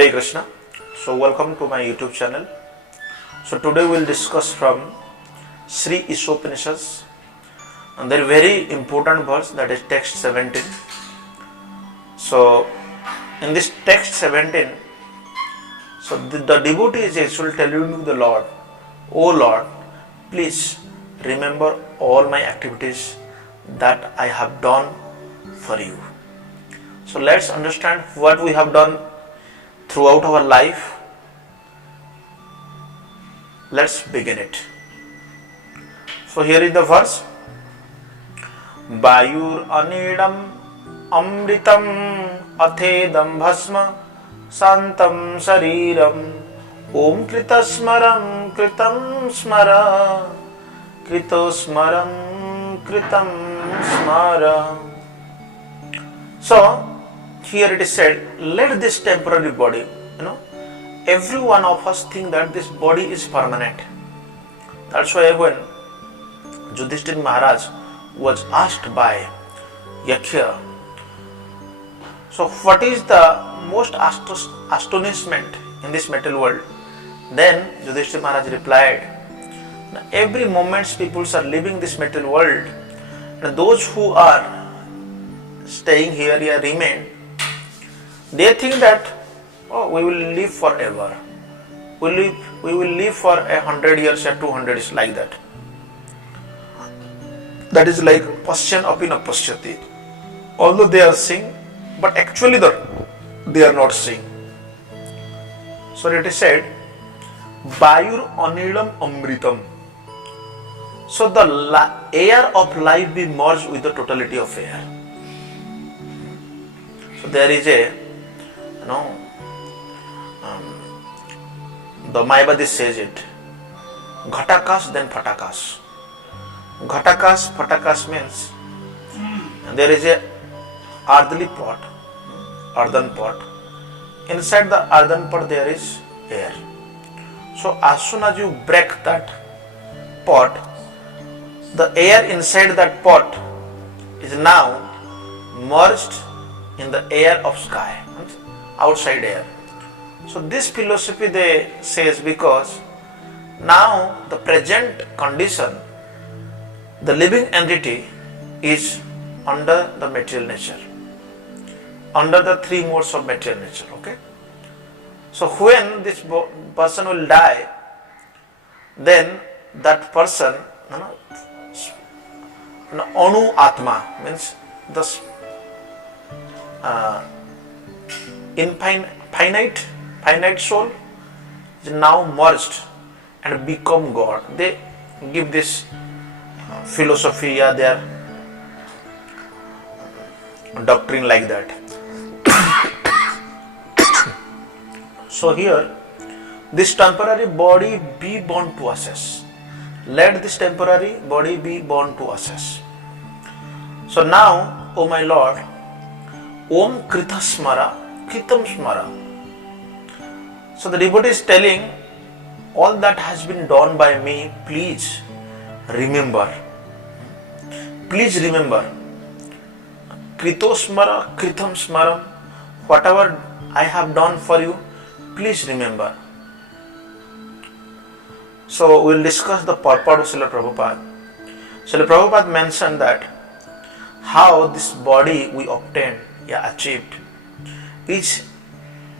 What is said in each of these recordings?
Hare Krishna. So welcome to my YouTube channel. So today we will discuss from Sri Ishopanishads and there very important verse, that is text 17. So in this text 17, so the devotee is actually telling the Lord, "O Lord, please remember all my activities that I have done for you." So let's understand what we have done throughout our life. Let's begin it. So here is the verse. Vayur anidam amritam athedam bhasma santam shariram om kritasmaram kritam smara kritosmaram kritam smara. So here it is said, let this temporary body, every one of us think that this body is permanent. That's why when Yudhishthira Maharaj was asked by Yaksha, so what is the most astonishment in this material world? Then Yudhishthira Maharaj replied, every moment people are living this material world, and those who are staying here remain, they think that we will live forever. We will live for 100 years or 200 years, like that. That is like pasyan api na pasyati. Although they are seeing, but actually they are not seeing. So it is said, Vayur anilam amritam. So the air of life be merged with the totality of air. So there is a, the Mayavadi says it, Ghatakas then Phatakas. Ghatakas, Phatakas means there is a earthen pot. Inside the earthen pot there is air. So as soon as you break that pot, the air inside that pot is now merged in the air of sky, outside air. So this philosophy they says, because now the present condition, the living entity is under the material nature, under the three modes of material nature. Okay. So when this person will die, then that person, Anu Atma means the finite soul is now merged and become God. They give this philosophy, their doctrine like that. So here, this temporary body be born to assess. Let this temporary body be born to assess. So now, O my Lord, Om Kritasmara, Kritam Smara. So the devotee is telling, all that has been done by me, please remember. Please remember. Kritosmara, Kritam Smaram, whatever I have done for you, please remember. So we will discuss the purport of Srila Prabhupada. Srila Prabhupada mentioned that how this body we obtained, achieved, is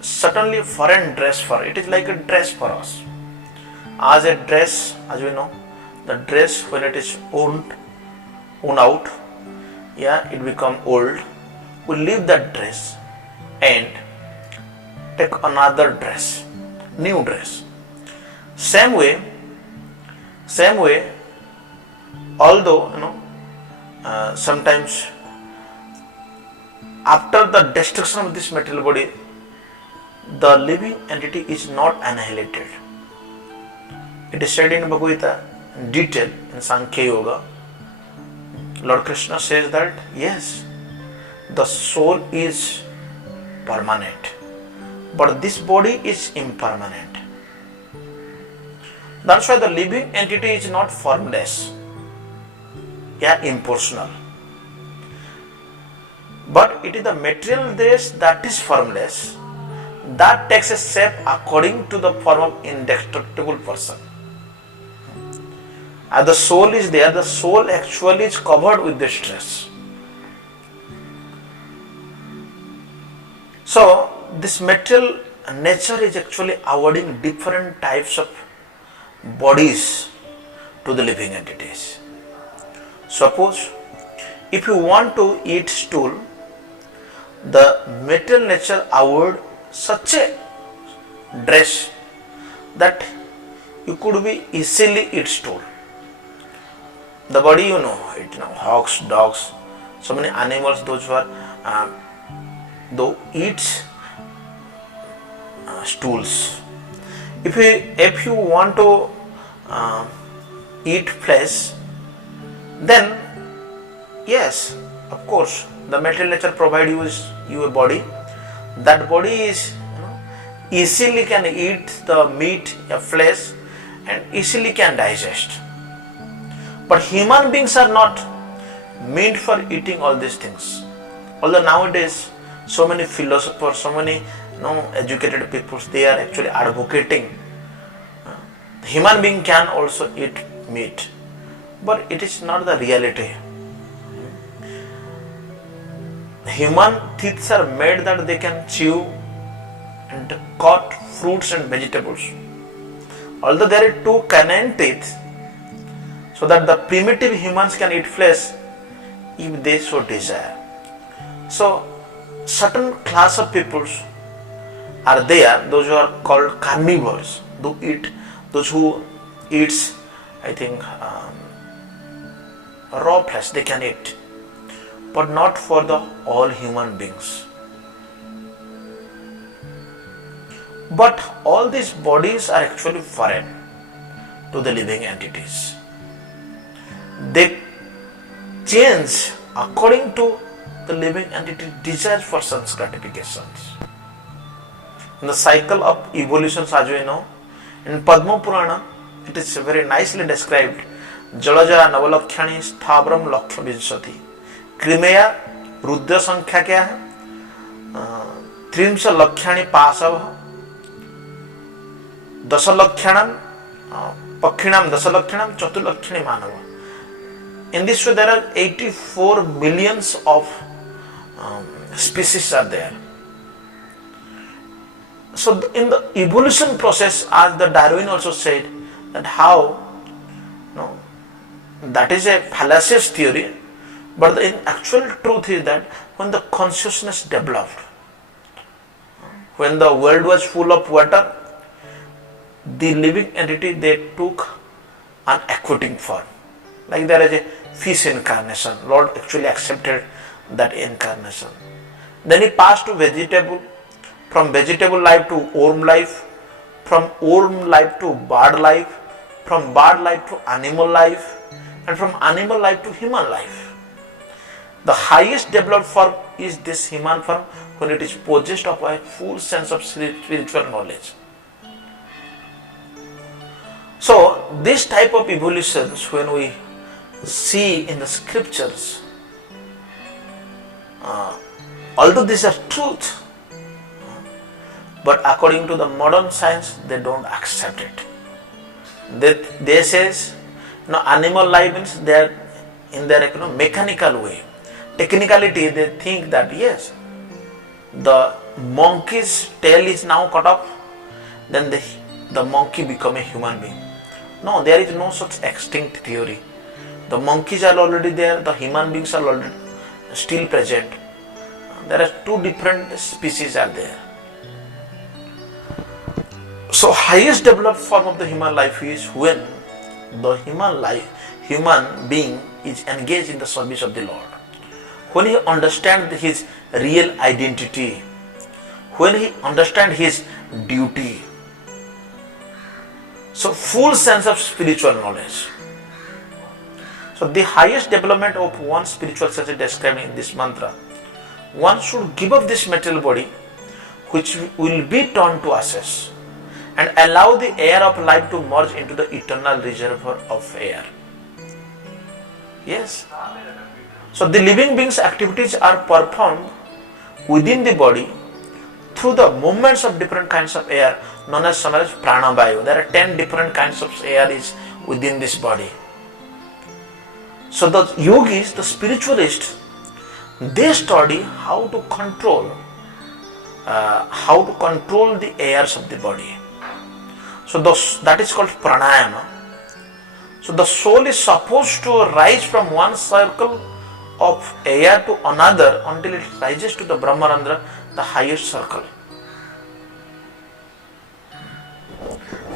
certainly a foreign dress for it. It is like a dress for us. As a dress, as we know, the dress when it is worn out, it become old. We leave that dress and take another dress, new dress. Same way, although sometimes after the destruction of this material body, the living entity is not annihilated. It is said in Bhagavad Gita in detail in Sankhya Yoga. Lord Krishna says that yes, the soul is permanent, but this body is impermanent. That's why the living entity is not formless, impersonal. But it is the material dress that is formless, that takes a shape according to the form of indestructible person. As the soul is there, the soul actually is covered with the stress. So this material nature is actually awarding different types of bodies to the living entities. Suppose if you want to eat stool, the material nature award such a dress that you could be easily eat stool. The body, hogs, dogs, so many animals, those who are though eats stools. If you want to eat flesh, then yes, of course, the material nature provide you a body. That body is easily can eat the meat, flesh, and easily can digest. But human beings are not meant for eating all these things. Although nowadays so many philosophers, so many educated people, they are actually advocating human being can also eat meat, but it is not the reality. Human teeth are made that they can chew and cut fruits and vegetables. Although there are two canine teeth, so that the primitive humans can eat flesh if they so desire. So certain class of peoples are there, those who are called carnivores, those who eats, I think, raw flesh they can eat, but not for the all human beings. But all these bodies are actually foreign to the living entities. They change according to the living entity desires for sense gratifications. In the cycle of evolutions, as we know, in Padma Purana, it is very nicely described. Jalaja Navalakhyani Sthabram Lakshya Vinshati. Krimeya Rudra Sankhya क्या है? Trimsa Lakhyani Pasava. Dasalakshyanam Pakhinam Dasalakshyanam Chatulakshani Manava. In this way, there are 84 millions of species are there. So in the evolution process, as the Darwin also said, that how that is a fallacious theory, but the actual truth is that when the consciousness developed, when the world was full of water, the living entity they took an aquatic form. Like there is a fish incarnation, Lord actually accepted that incarnation. Then he passed to vegetable, from vegetable life to worm life, from worm life to bird life, from bird life to animal life, and from animal life to human life. The highest developed form is this human form when it is possessed of a full sense of spiritual knowledge. So this type of evolutions, when we see in the scriptures, although these are truth, but according to the modern science, they don't accept it. They says, animal life means they are in their mechanical way. Technicality, they think that yes, the monkey's tail is now cut off, then the monkey become a human being. No, there is no such extinct theory. The monkeys are already there, the human beings are already still present. There are two different species are there. So highest developed form of the human life is when the human being is engaged in the service of the Lord. When he understands his real identity, when he understands his duty. So full sense of spiritual knowledge. So the highest development of one spiritual sense is described in this mantra. One should give up this material body, which will be turned to ashes, and allow the air of life to merge into the eternal reservoir of air. Yes. So the living being's activities are performed within the body through the movements of different kinds of air known as prana vayu. There are 10 different kinds of air is within this body. So the yogis, the spiritualists, they study how to control the airs of the body. So that is called pranayama. So the soul is supposed to rise from one circle of air to another until it rises to the Brahmarandra, the highest circle.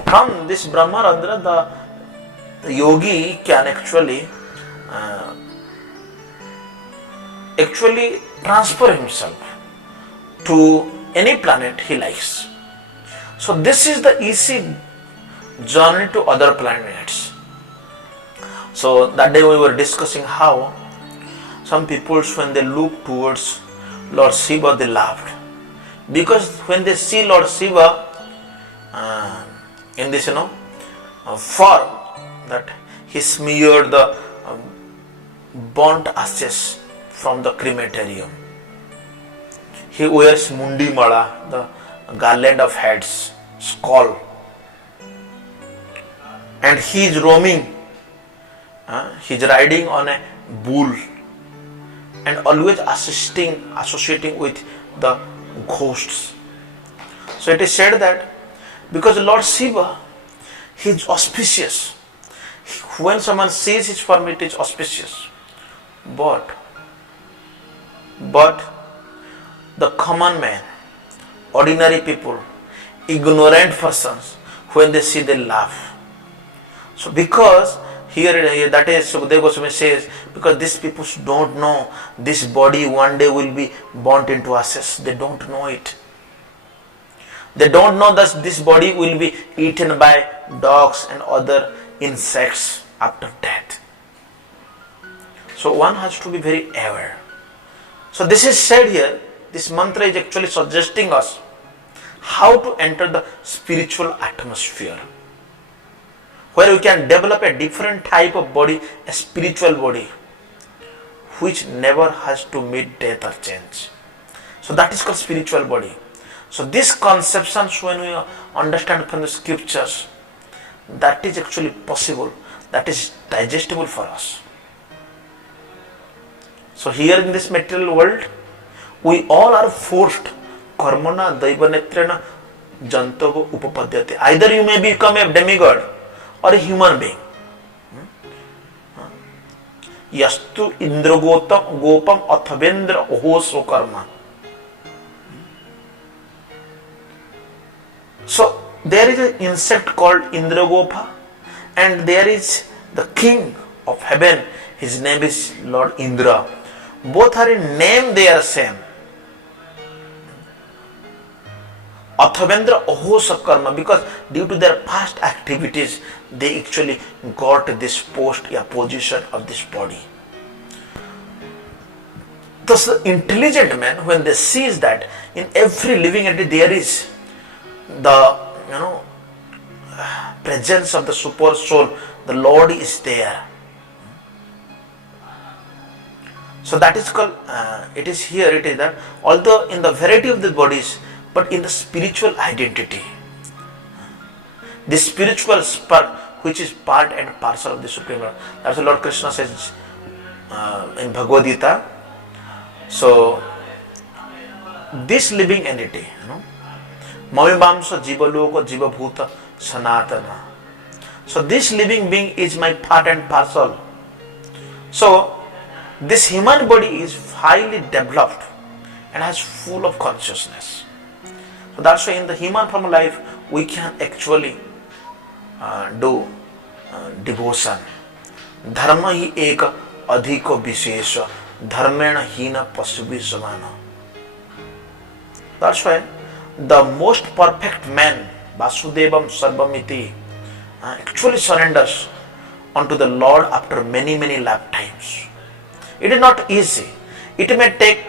From this Brahmarandra, the yogi can actually transfer himself to any planet he likes. So this is the easy journey to other planets. So that day we were discussing how some people, when they look towards Lord Shiva, they laughed, because when they see Lord Shiva in this form, that he smeared the burnt ashes from the crematorium. He wears mundi mala, the garland of heads, skull, and he is roaming. He is riding on a bull and always associating with the ghosts. So it is said that because Lord Shiva, he is auspicious. When someone sees his form, it is auspicious. But the common man, ordinary people, ignorant persons, when they see, they laugh. So because here, that is, Sukadeva Goswami says, because these people don't know this body one day will be burnt into ashes. They don't know it. They don't know that this body will be eaten by dogs and other insects after death. So one has to be very aware. So this is said here, this mantra is actually suggesting us how to enter the spiritual atmosphere, where we can develop a different type of body, a spiritual body, which never has to meet death or change. So that is called spiritual body. So these conceptions, when we understand from the scriptures, that is actually possible, that is digestible for us. So here in this material world, we all are forced, karmana daivanetrena jantogo upapadyate. Either you may become a demigod or a human being. Yastu indragotam gopam athavendra ohoso karma. So there is an insect called Indragopa, and there is the king of heaven. His name is Lord Indra. Both are in name, they are same. Athavendra ohosa karma, because due to their past activities, they actually got this post or position of this body. Thus the intelligent man, when they sees that in every living entity there is the presence of the super soul, the Lord is there. So that is called, it is that although in the variety of the bodies, but in the spiritual identity, the spiritual spark, which is part and parcel of the Supreme Lord. That's what Lord Krishna says in Bhagavad Gita. So this living entity, Mavimamsa Jivaloko Jivabhuta Sanatana. So this living being is my part and parcel. So this human body is highly developed and has full of consciousness. So that's why in the human form of life we can actually do devotion. Dharma hi eka adhiko vishesha dharmena hina pasubhi samana. That's why the most perfect man, Vasudevam Sarvamiti, actually surrenders unto the Lord after many lifetimes. It is not easy. It may take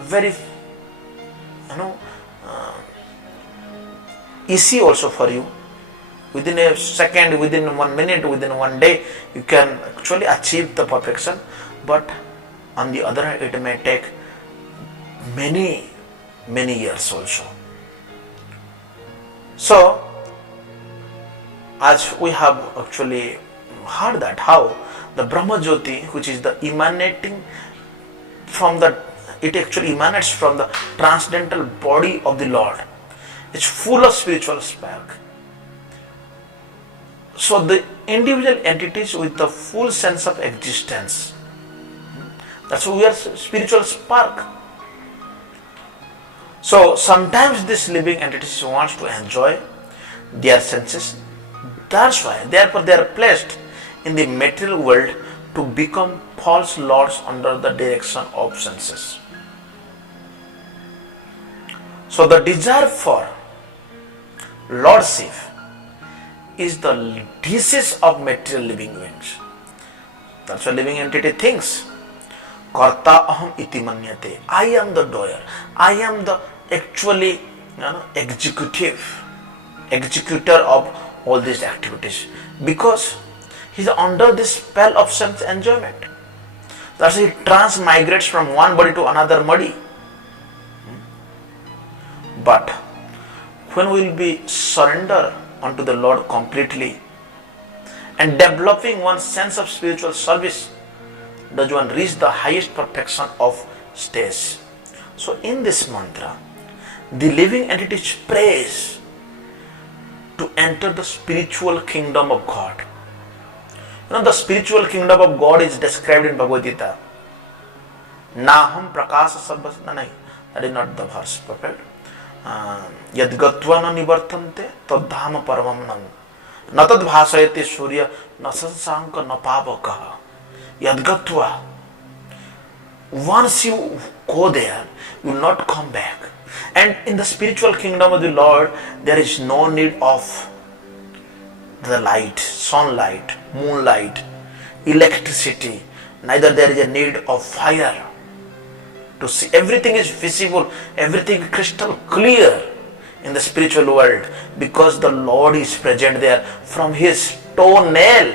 very easy also for you. Within a second, within 1 minute, within 1 day, you can actually achieve the perfection. But on the other hand, it may take many many years also. So, as we have actually heard that how the Brahma Jyoti, which is the emanating from it actually emanates from the transcendental body of the Lord. It's full of spiritual spark. So the individual entities with the full sense of existence, that's why we are spiritual spark. So sometimes this living entities wants to enjoy their senses. That's why, therefore, they are placed in the material world to become false lords under the direction of senses. So the desire for lordship is the disease of material living beings. That's why living entity thinks, Karta aham iti manyate. I am the doer. I am the actually executor of all these activities, because he is under this spell of sense enjoyment. That's why he transmigrates from one body to another body. But when we will be surrender unto the Lord completely and developing one sense of spiritual service, does one reach the highest perfection of stage. So in this mantra, the living entities prays to enter the spiritual kingdom of God. The spiritual kingdom of God is described in Bhagavad Gita. Naham prakasa sarvasna nahi. That is not the verse, perfect. Yad gatva na nivartante tad dhama paramam nam. Na tad bhasayate surya na sansanka na pavakaha. Yad gatva. Once you go there, you will not come back. And in the spiritual kingdom of the Lord, there is no need of the light, sunlight, moonlight, electricity. Neither there is a need of fire to see. Everything is visible, everything crystal clear in the spiritual world, because the Lord is present there. From his toenail,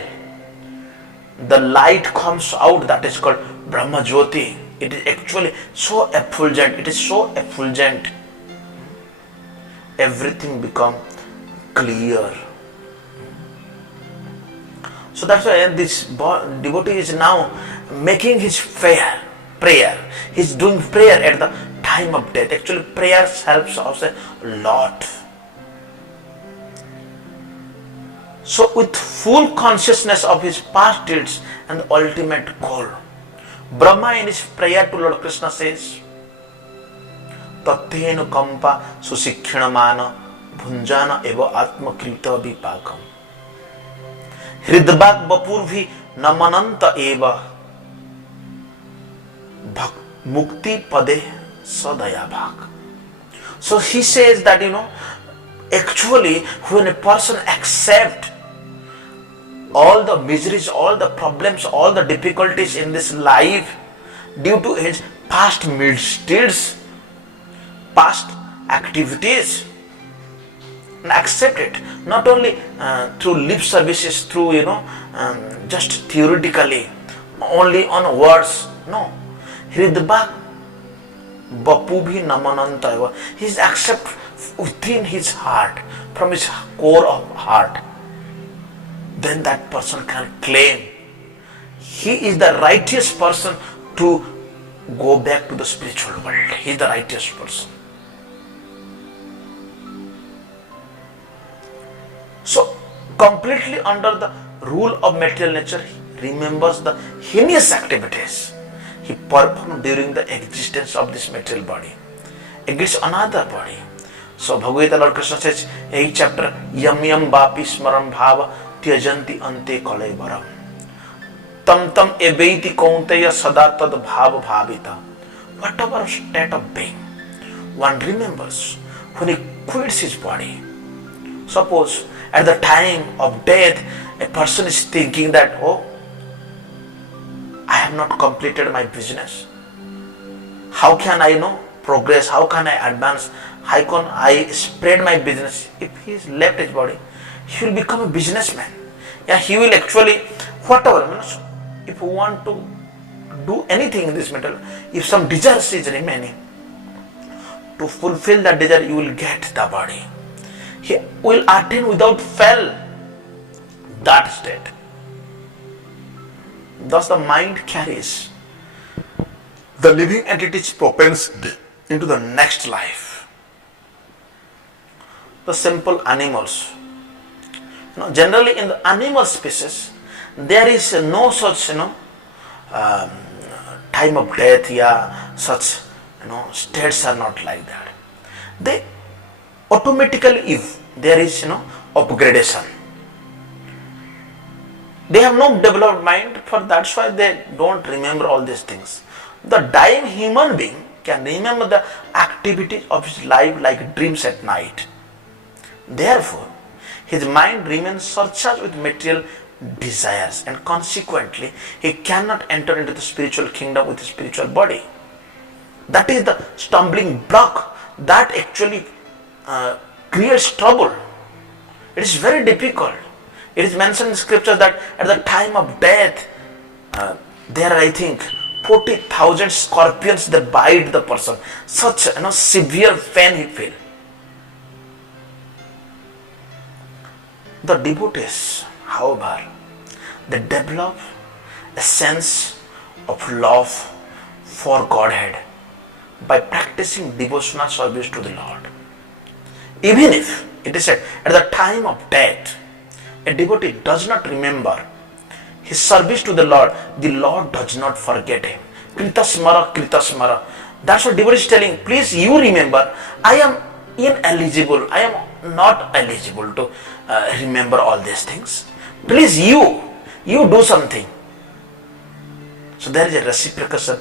the light comes out, that is called Brahma Jyoti. It is actually so effulgent, it is so effulgent. Everything become clear. So that's why this devotee is now making his prayer. He's doing prayer at the time of death. Actually, prayer helps us a lot. So with full consciousness of his past deeds and the ultimate goal, Brahma in his prayer to Lord Krishna says, Tathenu kampa susikhinamana bhunjana eva atmakrita vipakam. Hridbak bapurvi namananta eva mukti pade sadaya bhak. So he says that, actually when a person accepts all the miseries, all the problems, all the difficulties in this life due to his past misdeeds, past activities, and accept it, not only through lip services, through just theoretically, only on words. No, Hridbak Bapubhi Namananta. He is accept within his heart, from his core of heart. Then that person can claim he is the righteous person to go back to the spiritual world. He is the righteous person. So, completely under the rule of material nature, he remembers the heinous activities he performed during the existence of this material body against another body. So, Bhagavad Gita, Lord Krishna says, in chapter, Yam Yam Vapi Smaram Bhava Tyajanti Ante Kalaivaram. Tam Tam Ebeiti Kaunteya Sada Tad Bhava Bhavita. Whatever state of being one remembers when he quits his body. Suppose at the time of death, a person is thinking that, I have not completed my business. How can I progress? How can I advance? How can I spread my business? If he has left his body, he will become a businessman. Yeah, he will actually, whatever. If you want to do anything in this matter, if some desires is remaining, to fulfill that desire, you will get the body. He will attain without fail that state. Thus the mind carries the living entity's propensity into the next life. The simple animals. Generally in the animal species, there is no such time of death, such states are not like that. They automatically, if there is upgradation, they have no developed mind, for that's why they don't remember all these things. The dying human being can remember the activities of his life like dreams at night. Therefore, his mind remains surcharged with material desires, and consequently he cannot enter into the spiritual kingdom with his spiritual body. That is the stumbling block that actually creates trouble. It is very difficult. It is mentioned in scripture that at the time of death, there are, I think, 40,000 scorpions that bite the person. Such severe pain he feels. The devotees, however, they develop a sense of love for Godhead by practicing devotional service to the Lord. Even if it is said at the time of death, a devotee does not remember his service to the Lord does not forget him. Kritasmara, Kritasmara. That's what devotee is telling. Please, you remember, I am ineligible. I am not eligible to remember all these things. Please, you do something. So there is a reciprocation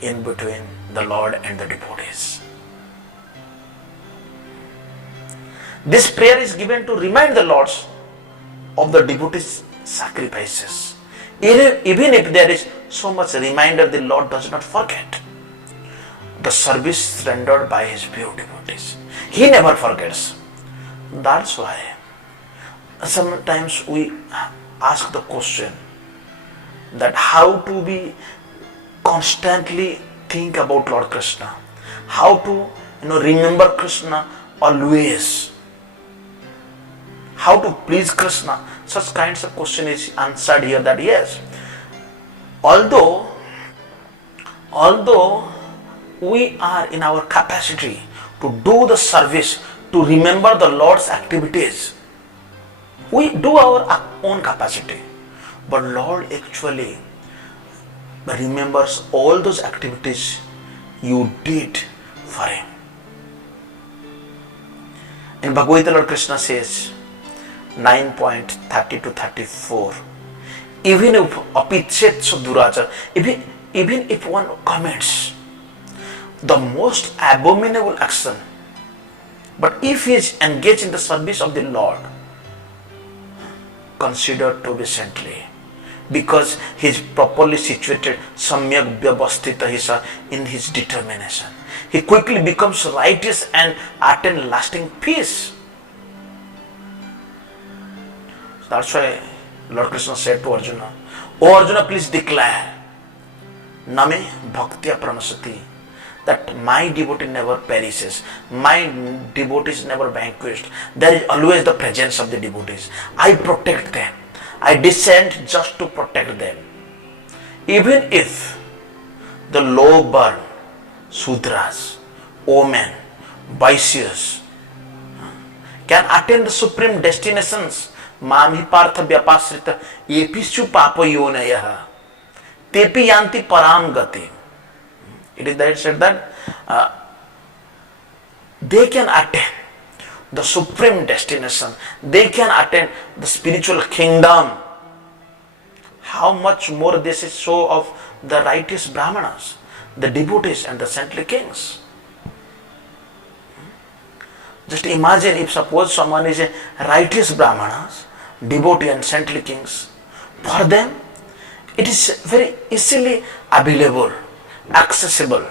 in between the Lord and the devotees. This prayer is given to remind the Lords of the devotees' sacrifices. Even if there is so much reminder, the Lord does not forget the service rendered by his pure devotees. He never forgets. That's why sometimes we ask the question that how to be constantly think about Lord Krishna, how to remember Krishna always, how to please Krishna. Such kinds of question is answered here that yes, although we are in our capacity to do the service, to remember the Lord's activities, we do our own capacity, but Lord actually remembers all those activities you did for him. In Bhagavad Gita, Lord Krishna says 9.30 to 34, even if apichet sudurachar, even if one commits the most abominable action, but if he is engaged in the service of the Lord, considered to be saintly, because he is properly situated, samyak vyavasthita in his determination. He quickly becomes righteous and attain lasting peace. That's why Lord Krishna said to Arjuna, "O Arjuna, please declare, Name Bhaktya Pranasati, that my devotee never perishes, my devotees never vanquished. There is always the presence of the devotees. I protect them. I descend just to protect them. Even if the low-born, Sudras, women, Vaishyas can attain the supreme destinations, Mami Partha Vyapasrita Epishu Papa Yonayah Tepi Yanti Param Gati." It is that said that they can attain the supreme destination, they can attain the spiritual kingdom. How much more this is so of the righteous Brahmanas, the devotees and the saintly kings. Just imagine if suppose someone is a righteous Brahmanas, devotee and saintly kings, for them it is very easily available, accessible.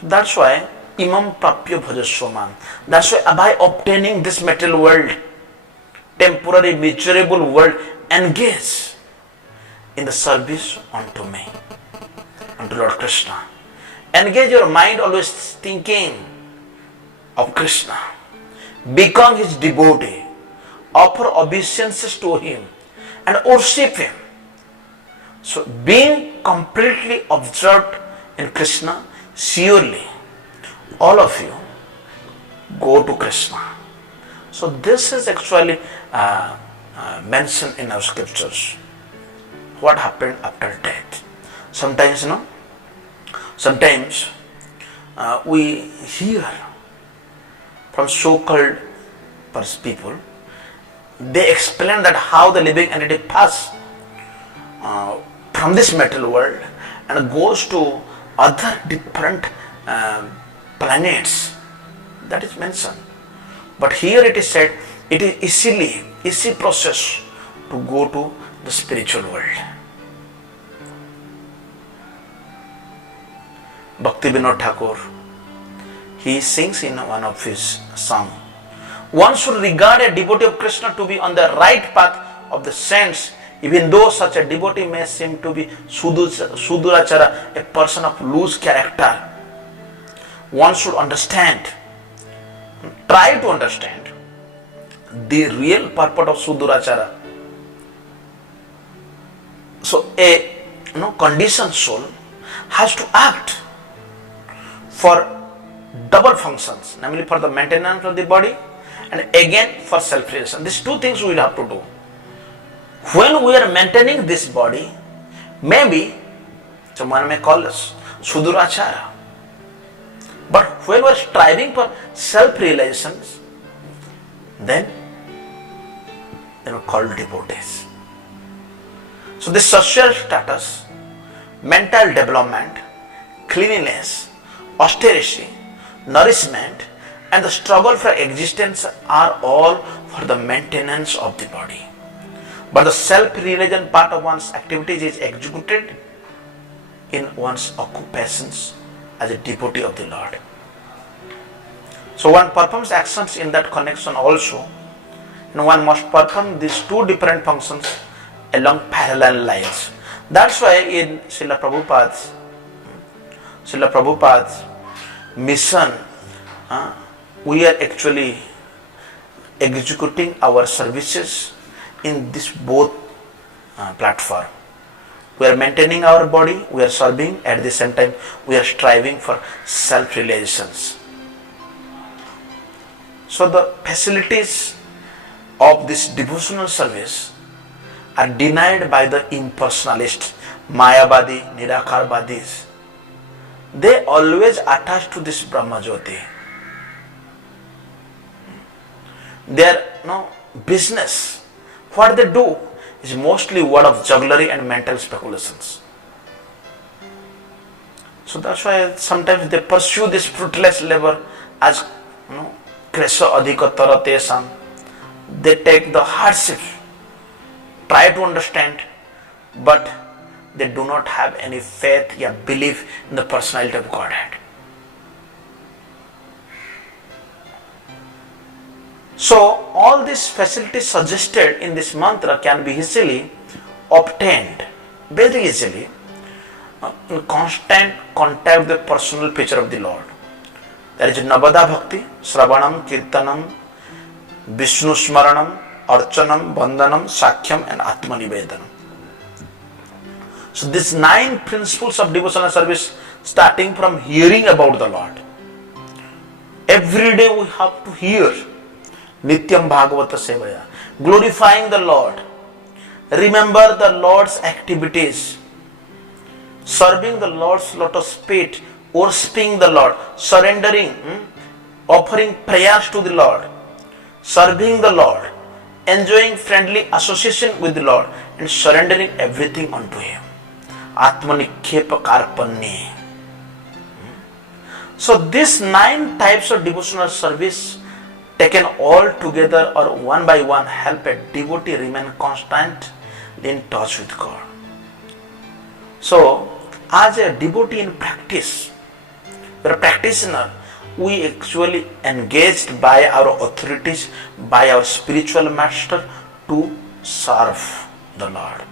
So that's why imam prapya bhajaswaman. That's why by obtaining this material world, temporary miserable world, engage in the service unto me, unto Lord Krishna. Engage your mind always thinking of Krishna. Become his devotee. Offer obeisances to him and worship him. So being completely absorbed in Krishna, surely all of you go to Krishna. So this is actually mentioned in our scriptures. What happened after death? Sometimes, we hear from so-called people, they explain that how the living entity pass from this material world and goes to other different planets. That is mentioned. But here it is said, it is easy process to go to the spiritual world. Bhakti Vinod Thakur, he sings in one of his songs, one should regard a devotee of Krishna to be on the right path of the saints, even though such a devotee may seem to be Sudurachara, a person of loose character. One should understand, try to understand the real purport of Sudurachara. So a conditioned soul has to act for double functions, namely for the maintenance of the body and again for self-realization. These two things we will have to do. When we are maintaining this body, maybe someone may call us Sudurachara. But when we are striving for self-realization, then they are called devotees. So this social status, mental development, cleanliness, austerity, nourishment and the struggle for existence are all for the maintenance of the body. But the self-realization part of one's activities is executed in one's occupations as a devotee of the Lord. So one performs actions in that connection also, and one must perform these two different functions along parallel lines. That's why in Srila Prabhupada's mission, we are actually executing our services in this both platform. We are maintaining our body, we are serving, at the same time we are striving for self-realizations. So the facilities of this devotional service are denied by the impersonalists, Mayavadi, Nirakarvadis. They always attach to this Brahma Jyoti. Their business, what they do is mostly word of jugglery and mental speculations. So that's why sometimes they pursue this fruitless labor as Kresha Adhikatara Tesam. They take the hardship, try to understand, but they do not have any faith or belief in the personality of Godhead. So all these facilities suggested in this mantra can be easily obtained, very easily, in constant contact with the personal picture of the Lord. There is Navada Bhakti, Sravanam, Kirtanam, Vishnu Smaranam, Archanam, Bandhanam, Sakhyam and Atma Nivedanam. So these 9 principles of devotional service, starting from hearing about the Lord. Every day we have to hear Nityam Bhagavata Sevaya, glorifying the Lord. Remember the Lord's activities, serving the Lord's lotus feet, worshipping the Lord, surrendering, offering prayers to the Lord, serving the Lord, enjoying friendly association with the Lord and surrendering everything unto Him. Atmanikhepa Karpanni. So these 9 types of devotional service taken all together or one by one help a devotee remain constantly in touch with God. So as a devotee in practice, we are a practitioner, we actually engaged by our authorities, by our spiritual master to serve the Lord.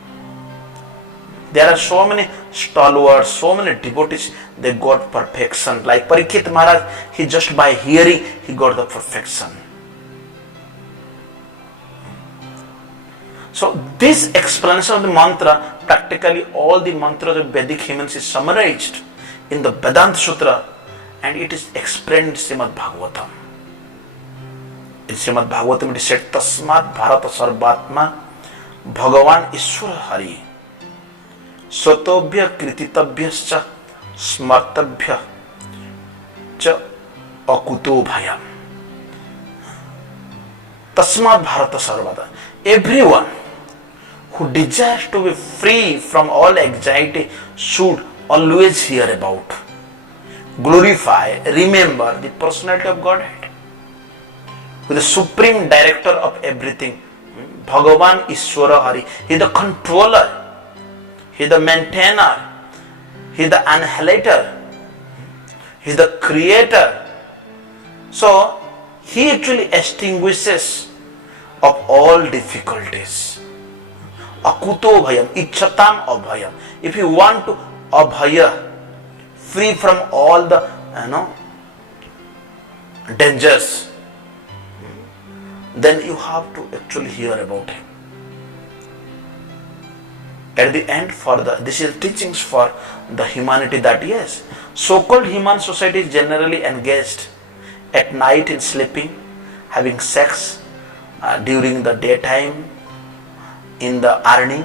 There are so many stalwarts, so many devotees, they got perfection. Like Parikshit Maharaj, he just by hearing, he got the perfection. So this explanation of the mantra, practically all the mantras of Vedic hymns is summarized in the Vedanta Sutra, and it is explained in Srimad Bhagavatam. In Srimad Bhagavatam it is said, Tasmat Bharata Sarvatma Bhagavan Ishwar Hari Swatobhya Krititabhyascha Smartabhya Cha Akuto Bhayam. Tasmat Bharata Sarvata. Everyone who desires to be free from all anxiety should always hear about, glorify, remember the personality of Godhead, who is the supreme director of everything. Bhagavan Ishwara Hari. He is the controller, he is the maintainer, he is the annihilator, he is the creator. So he actually extinguishes of all difficulties. Akuto bhayam, ichchatam abhayam. If you want to abhaya, free from all the dangers, then you have to actually hear about him. At the end, this is teachings for the humanity that yes, so-called human society is generally engaged at night in sleeping, having sex, during the daytime, in the earning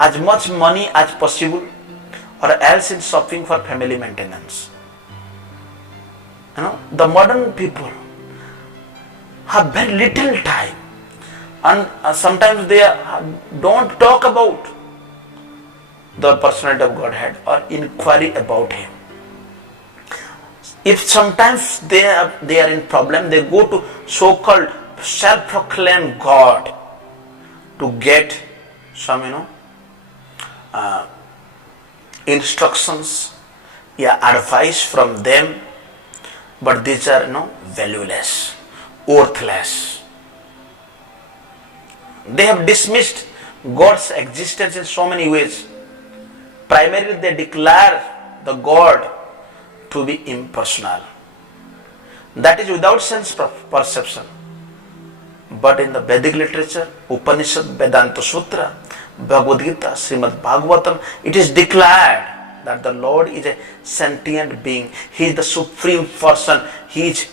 as much money as possible, or else in shopping for family maintenance. The modern people have very little time, and sometimes they don't talk about the personality of Godhead or inquiry about him. If sometimes they are in problem, they go to so-called self-proclaimed God to get some instructions, advice from them, but these are valueless, worthless. They have dismissed God's existence in so many ways. Primarily they declare the God to be impersonal. That is without sense perception. But in the Vedic literature, Upanishad, Vedanta Sutra, Bhagavad Gita, Srimad Bhagavatam, it is declared that the Lord is a sentient being. He is the supreme person. He is,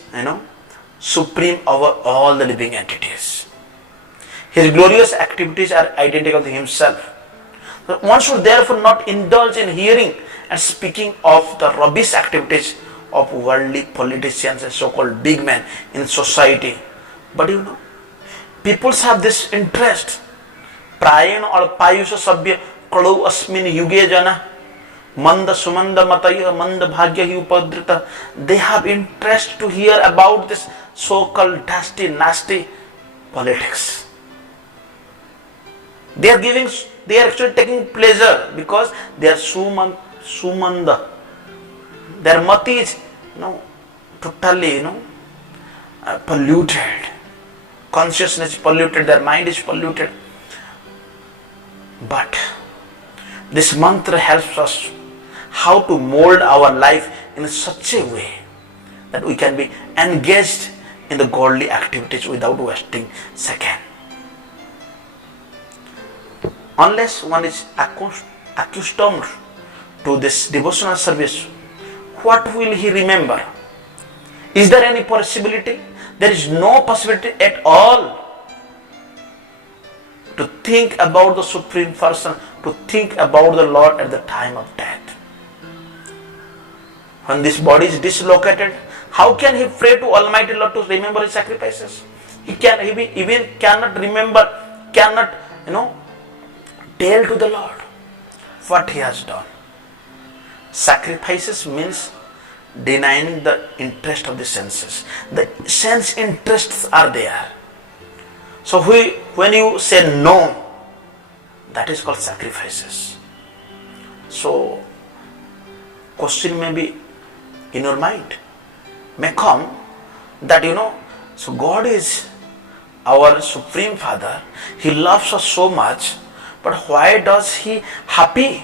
supreme over all the living entities. His glorious activities are identical to himself. One should therefore not indulge in hearing and speaking of the rubbish activities of worldly politicians and so-called big men in society. But peoples have this interest. Prayan or Payusha Sabhya Kadu Asmin Yuge Jana Manda Sumanda Mataya Manda Bhagya Hi Upadrita. They have interest to hear about this so-called dusty, nasty politics. They are actually taking pleasure because they are sumanda. Their mati is totally polluted. Consciousness is polluted, their mind is polluted. But this mantra helps us how to mold our life in such a way that we can be engaged in the godly activities without wasting second. Unless one is accustomed to this devotional service, what will he remember? Is there any possibility? There is no possibility at all to think about the Supreme Person, to think about the Lord at the time of death. When this body is dislocated, how can he pray to Almighty Lord to remember his sacrifices? He even cannot remember, cannot, tell to the Lord what he has done. Sacrifices means denying the interest of the senses. The sense interests are there. So when you say no, that is called sacrifices. So question may be in your mind, may come that so God is our Supreme Father. He loves us so much, But why does he happy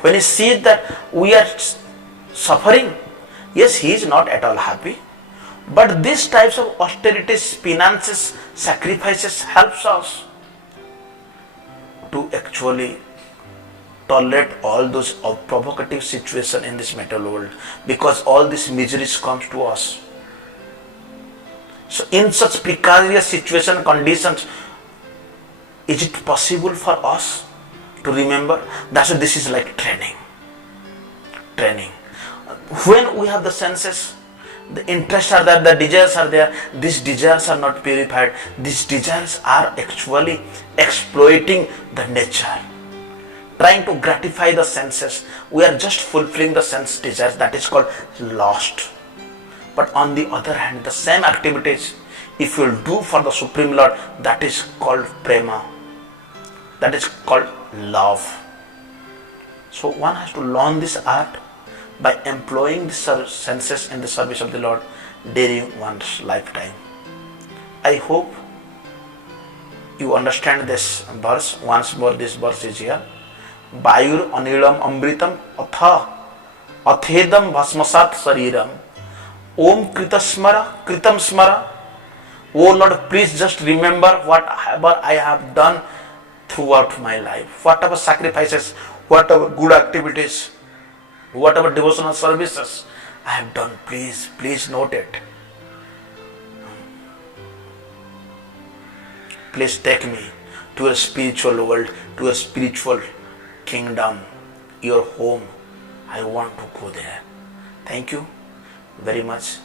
when he sees that we are suffering? Yes, he is not at all happy. But these types of austerities, penances, sacrifices helps us to actually tolerate all those provocative situations in this material world, because all these miseries comes to us. So in such precarious situation conditions, is it possible for us to remember? That's why this is like training. When we have the senses, the interests are there, the desires are there, these desires are not purified. These desires are actually exploiting the nature, trying to gratify the senses. We are just fulfilling the sense desires. That is called lust. But on the other hand, the same activities, if you will do for the Supreme Lord, that is called prema. That is called love. So one has to learn this art by employing the senses in the service of the Lord during one's lifetime. I hope you understand this verse. Once more, this verse is here. Vayur anilam amritam atha athedam bhasmasat sariram om kritam smara. Oh Lord, please just remember whatever I have done throughout my life, whatever sacrifices, whatever good activities, whatever devotional services I have done. Please note it. Please take me to a spiritual world, to a spiritual kingdom, your home. I want to go there. Thank you very much.